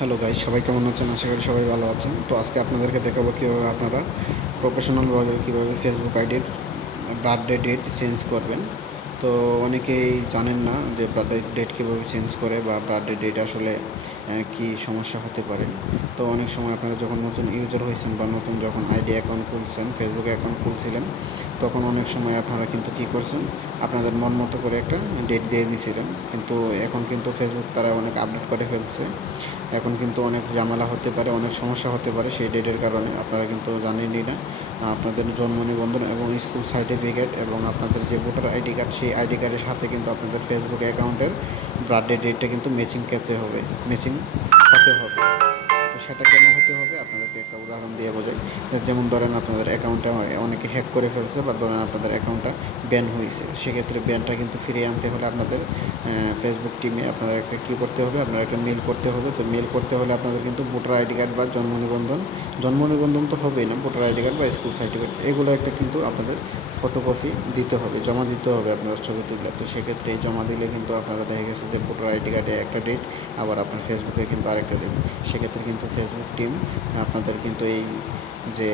Hello guys, সবাই কেমন আছেন? আশা করি সবাই ভালো আছেন। তো আজকে আপনাদেরকে দেখাবো কীভাবে আপনারা প্রফেশনালভাবে কীভাবে ফেসবুক আইডির বার্থডে ডেট চেঞ্জ করবেন। তো অনেকেই জানেন না যে বার্থডে ডেট কীভাবে চেঞ্জ করে বা বার্থডে ডেট আসলে কী সমস্যা হতে পারে। তো অনেক সময় আপনারা যখন নতুন ইউজার হয়েছেন বা নতুন যখন আইডি অ্যাকাউন্ট খুলছেন, ফেসবুকে অ্যাকাউন্ট খুলছিলেন, তখন অনেক সময় আপনারা কিন্তু কী করছেন, আপনাদের মন মতো করে একটা ডেট দিয়ে দিয়েছিলেন। কিন্তু এখন কিন্তু ফেসবুক তারা অনেক আপডেট করে ফেলছে। এখন কিন্তু অনেক ঝামেলা হতে পারে, অনেক সমস্যা হতে পারে সেই ডেটের কারণে। আপনারা কিন্তু জানেনই না। আপনাদের জন্ম নিবন্ধন এবং স্কুল সার্টিফিকেট এবং আপনাদের যে ভোটার আইডি কার্ড, সেই আইডি কার্ডের সাথে কিন্তু আপনাদের ফেসবুক অ্যাকাউন্টের বার্থডে ডেটটা কিন্তু ম্যাচিং হতে হবে। তো সেটা কেন হতে হবে আপনাদেরকে একটা উদাহরণ দিয়ে বোঝাই। যেমন ধরেন আপনাদের অ্যাকাউন্টটা অনেকে হ্যাক করে ফেলছে বা ধরেন আপনাদের অ্যাকাউন্টটা ব্যান হয়েছে। সেক্ষেত্রে ব্যানটা কিন্তু ফিরিয়ে আনতে হলে আপনাদের ফেসবুক টিমে আপনাদের একটা কী করতে হবে, আপনার একটা মেল করতে হবে। তো মেল করতে হলে আপনাদের কিন্তু ভোটার আইডি কার্ড বা জন্ম নিবন্ধন তো হবেই না, ভোটার আইডি কার্ড বা স্কুল সার্টিফিকেট এগুলো একটা কিন্তু আপনাদের ফটোকপি দিতে হবে, জমা দিতে হবে আপনারা ছবি তুলে। তো সেক্ষেত্রে এই জমা দিলে কিন্তু আপনারা দেখা গেছে যে ভোটার আইডি কার্ডে একটা ডেট, আবার আপনার ফেসবুকে কিন্তু আরেকটা ডেট। সেক্ষেত্রে কিন্তু ফেসবুক টিম আপনাদের কিন্তু এই যে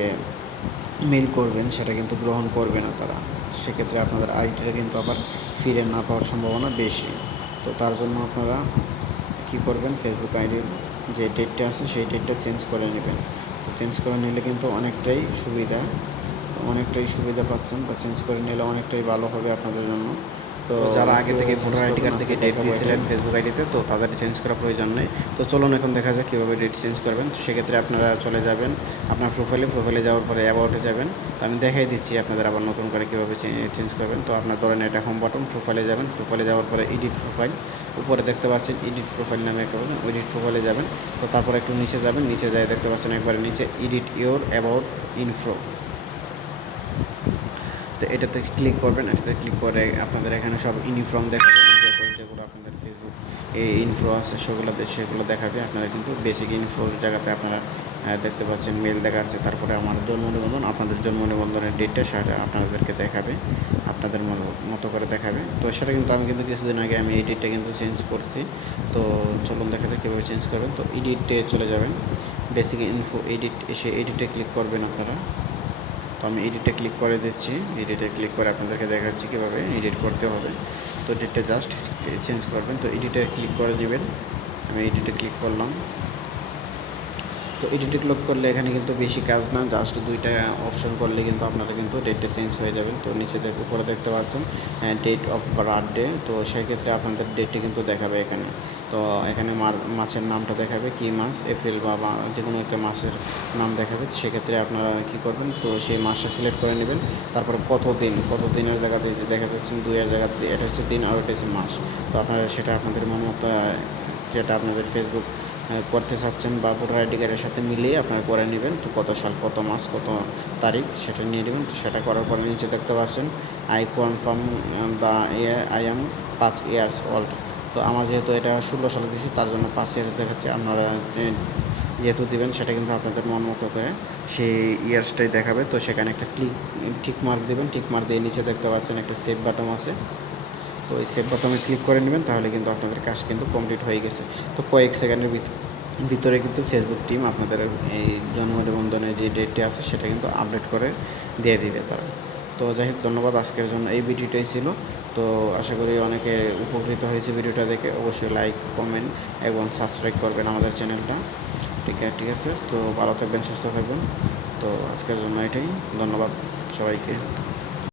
মেল করবেন সেটা কিন্তু গ্রহণ করবে না তারা। সেক্ষেত্রে আপনাদের আইডিটা কিন্তু আবার ফিরে না পাওয়ার সম্ভাবনা বেশি। তো তার জন্য আপনারা কী করবেন, ফেসবুক আইডির যে ডেটটা আছে সেই ডেটটা চেঞ্জ করে নেবেন। তো চেঞ্জ করে নিলে কিন্তু অনেকটাই সুবিধা পাচ্ছেন, বা চেঞ্জ করে নিলে অনেকটাই ভালো হবে আপনাদের জন্য। তো যারা আগে থেকে ভোটার আইডি কার্ড থেকে ডেট দিয়েছিলেন ফেসবুক আইডিতে, তো তাদের চেঞ্জ করার প্রয়োজন নেই। তো চলুন এখন দেখা যাক কীভাবে ডেট চেঞ্জ করবেন। তো সেক্ষেত্রে আপনারা চলে যাবেন আপনার প্রোফাইলে যাওয়ার পরে অ্যাবাউটে যাবেন। তো আমি দেখাই দিচ্ছি আপনাদের আবার নতুন করে কীভাবে চেঞ্জ করবেন। তো আপনার ধরেন এটা হোম বাটন, প্রোফাইলে যাবেন। প্রোফাইলে যাওয়ার পরে এডিট প্রোফাইল, উপরে দেখতে পাচ্ছেন এডিট প্রোফাইল নামে একটা বলুন, এডিট প্রোফাইলে যাবেন। তো তারপর একটু নিচে যাবেন, নিচে যাই দেখতে পাচ্ছেন একবারে নিচে এডিট ইওর অ্যাবাউট ইনফো। তো এটাতে ক্লিক করবেন। এটাতে ক্লিক করে আপনাদের এখানে সব ইউনিফর্ম দেখাবে, যেগুলো আপনাদের ফেসবুক ইনফো আছে সেগুলো দেখাবে। আপনারা কিন্তু বেসিক ইনফোর জায়গাতে আপনারা দেখতে পাচ্ছেন মেল দেখাচ্ছে, তারপরে আমার জন্ম নিবন্ধন, আপনাদের জন্ম নিবন্ধনের ডেটটা সেটা আপনাদেরকে দেখাবে, আপনাদের মতো করে দেখাবে। তো সেটা কিন্তু আমি কিন্তু কিছুদিন আগে আমি এই ডেটটা কিন্তু চেঞ্জ করছি। তো চলুন দেখা যাক কীভাবে চেঞ্জ করবেন। তো এডিটে চলে যাবেন, বেসিক ইনফো এডিট, এসে এডিটে ক্লিক করবেন আপনারা। তো আমি এডিটে ক্লিক করে দিচ্ছি। এডিটে ক্লিক করে আপনাদেরকে দেখাচ্ছি কীভাবে এডিট করতে হবে। তো ডেটটা জাস্ট চেঞ্জ করবেন। তো এডিটে ক্লিক করে দেবেন। আমি এডিটে ক্লিক করলাম। তো এডিটে ক্লিক করলে এখানে কিন্তু বেশি কাজ না, জাস্ট দুইটা অপশন করলে কিন্তু আপনারা কিন্তু ডেটটা চেঞ্জ হয়ে যাবেন। তো নিচে উপরে দেখতে পাচ্ছেন ডেট অফ বার্থডে। তো সেক্ষেত্রে আপনাদের ডেটটি কিন্তু দেখাবে এখানে। তো এখানে মাসের নামটা দেখাবে, কী মাস, এপ্রিল বা যে কোনো একটা মাসের নাম দেখাবে। সেক্ষেত্রে আপনারা কী করবেন, তো সেই মাসটা সিলেক্ট করে নেবেন। তারপরে কত দিনের জায়গাতে যে দেখা যাচ্ছেন 2 এর জায়গাতে এটা হচ্ছে দিন আর ওটা হচ্ছে মাস। তো আপনারা সেটা আপনাদের মন মতো যেটা আপনাদের ফেসবুক করতে চাচ্ছেন বা ভোটার আইডি কার্ডের সাথে মিলিয়ে আপনারা করে নেবেন। তো কত সাল, কত মাস, কত তারিখ সেটা নিয়ে নেবেন। তো সেটা করার পরে নিচে দেখতে পাচ্ছেন I confirm I am 5 years old। তো আমার যেহেতু এটা 16 সালে দিয়েছি, তার জন্য 5 ইয়ার্স দেখাচ্ছে। আপনারা যেহেতু দেবেন সেটা কিন্তু আপনাদের মন মতো করে সেই ইয়ার্সটাই দেখাবে। তো সেখানে একটা টিক মার্ক দেবেন। টিক মার্ক দিয়ে নিচে দেখতে পাচ্ছেন একটা সেভ বাটন আছে। তো এই সেভ বাটনে ক্লিক করে নেবেন, তাহলে কিন্তু আপনাদের কাজ কিন্তু কমপ্লিট হয়ে গেছে। তো কয়েক সেকেন্ডের ভিতরে কিন্তু ফেসবুক টিম আপনাদের এই জন্ম নিবন্ধনের যে ডেটটি আছে সেটা কিন্তু আপডেট করে দিয়ে দিবে তারা। তো যাই হোক, ধন্যবাদ। আজকের জন্য এই ভিডিওটাই ছিল। তো আশা করি অনেকে উপকৃত হয়েছে ভিডিওটা দেখে। অবশ্যই লাইক, কমেন্ট এবং সাবস্ক্রাইব করবেন আমাদের চ্যানেলটা। ঠিক আছে। তো ভালো থাকবেন, সুস্থ থাকবেন। তো আজকের জন্য এটাই। ধন্যবাদ সবাইকে।